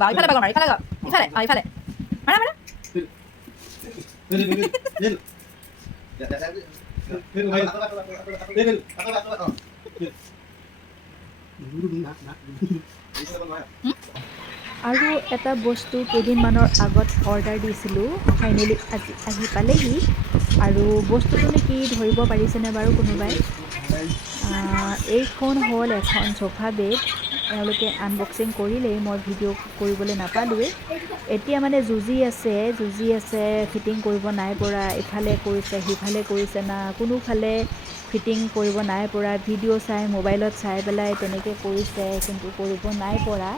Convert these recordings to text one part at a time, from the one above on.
이팔에 박아 말 이팔에 가 이팔에 이팔에 말아 말아 আৰু এটা বস্তু কেইদিনমানৰ আগত অৰ্ডাৰ দিছিলোঁ ফাইনেলি আজি আহি পালেহি আৰু বস্তুটোনো কি ধৰিব পাৰিছেনে বাৰু কোনোবাই এইখন হ'ল এখন চোফা বেড তেওঁলোকে আনবক্সিং কৰিলেই মই ভিডিঅ' কৰিবলৈ নাপালোৱেই এতিয়া মানে যুঁজি আছে ফিটিং কৰিব নাই পৰা ইফালে কৰিছে সিফালে কৰিছে না কোনোফালে ফিটিং কৰিব নাই পৰা ভিডিঅ' চাই মোবাইলত চাই পেলাই তেনেকৈ কৰিছে কিন্তু কৰিব নাই পৰা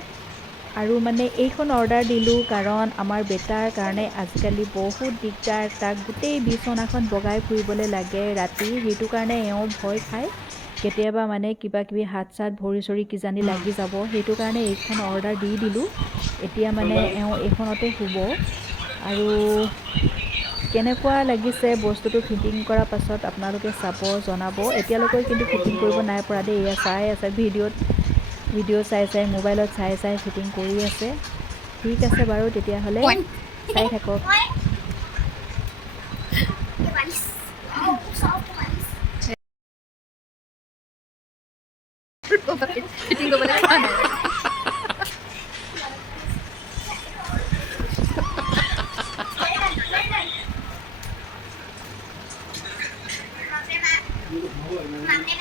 আৰু মানে এইখন অৰ্ডাৰ দিলোঁ কাৰণ আমাৰ বেটাৰ কাৰণে আজিকালি বহুত দিগদাৰ তাক গোটেই বিচনাখন বগাই ফুৰিবলৈ লাগে ৰাতি সেইটো কাৰণে এওঁ ভয় খায় কেতিয়াবা মানে কিবা কিবি হাত চাত ভৰি চৰি কিজানি লাগি যাব সেইটো কাৰণে এইখন অৰ্ডাৰ দি দিলোঁ এতিয়া মানে এওঁ এইখনতে শুব আৰু কেনেকুৱা লাগিছে বস্তুটো ফিটিং কৰাৰ পাছত আপোনালোকে চাব জনাব এতিয়ালৈকে কিন্তু ফিটিং কৰিব নাই পৰা দেই এয়া চাই আছে ভিডিঅ' চাই মোবাইলত চাই ফিটিং কৰি আছে ঠিক আছে বাৰু তেতিয়াহ'লে চাই থাকক ফিটিং কৰিবলৈ কোৱা নাই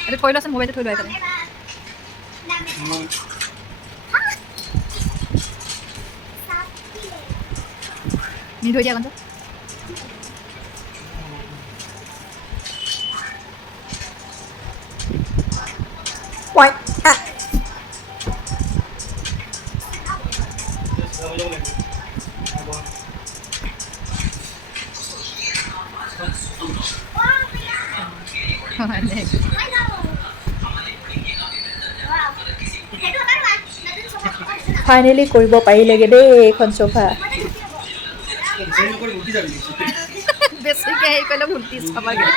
এইটো থৈ লোৱাচোন মোবাইলটো থৈ লোৱা এইফালে নি থৈ দিয়া কণ ফাইনেলি কৰিব পাৰিলেগে দেই এইখন চোফা বেছিকৈ হেৰি কৰিলে ভুলটি চাবাগে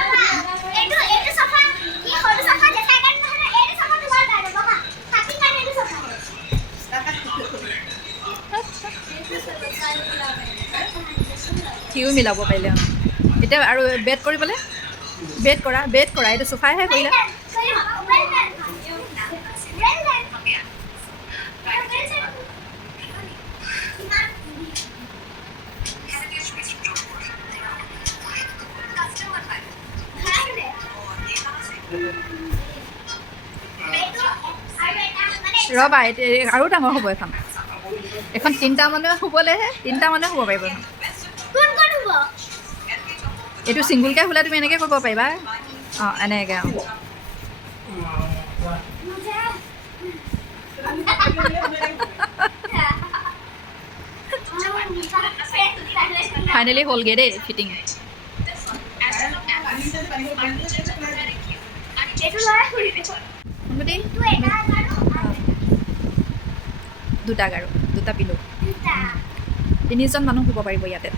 সিও মিলাব পাৰিলে এতিয়া আৰু বেড কৰিবলৈ বেড কৰা এইটো চোফাইহে কৰিলে ৰ'বা আৰু ডাঙৰ হ'ব এখন তিনিটা মানুহে শুবলৈহে তিনিটা মানুহে শুব পাৰিব এইটো ছিংগুলকৈ শুলে তুমি এনেকৈ কৰিব পাৰিবা অঁ এনেকৈ ফাইনেলি হ'লগৈ দেই ফিটিং দুটা গাৰু দুটা পিলো 3জন মানুহ শুব পাৰিব ইয়াতে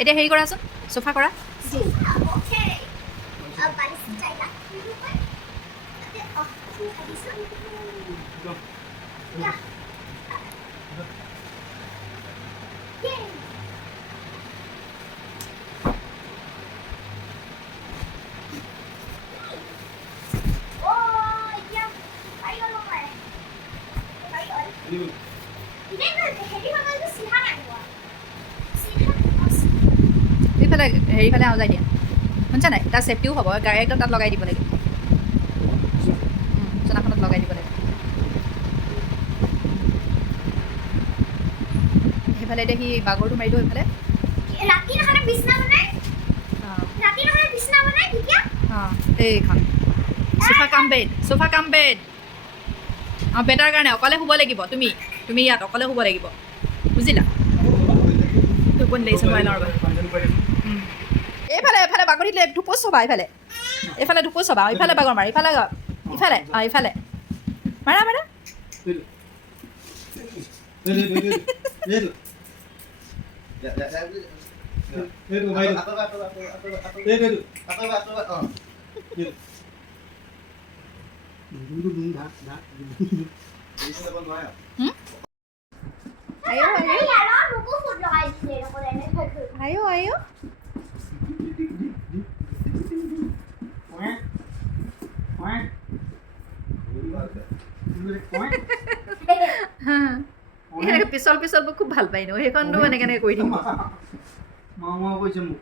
এতিয়া হেৰি কৰাচোন চোফা কৰা এইফালে হেৰিফালে আওজাই দিয়া শুনিছা নাই তাৰ ছেফটিও হ'ব গাড়ী একদম তাত লগাই দিব লাগে বিচনাখনত লগাই দিব লাগে সেইফালে এতিয়া সি বাগৰটো মাৰি দিব এইফালে অঁ এইখন চোফা কাম বেড অঁ বেটাৰ কাৰণে অকলে শুব লাগিব তুমি ইয়াত অকলে শুব লাগিব বুজিলা টোপনি লাগিছে মই নৰবা এইফালে বাগৰি দিলে ধুপোচ চবা এইফালে ধুপোচ চবা ইফালে বাগৰ মাৰ ইফালে ইফালে মাৰা আয়ো আয়ো ইয়াৰ মোকো ফুট লগাই দিছে দেখোন এনে থৈ আয়ো আয়ো এনেকৈ পিছল পিছলবোৰ খুব ভাল পায় ন সেইখনটো এনেকৈ এনেকৈ কৰি থাকিব মা কৈছে মোক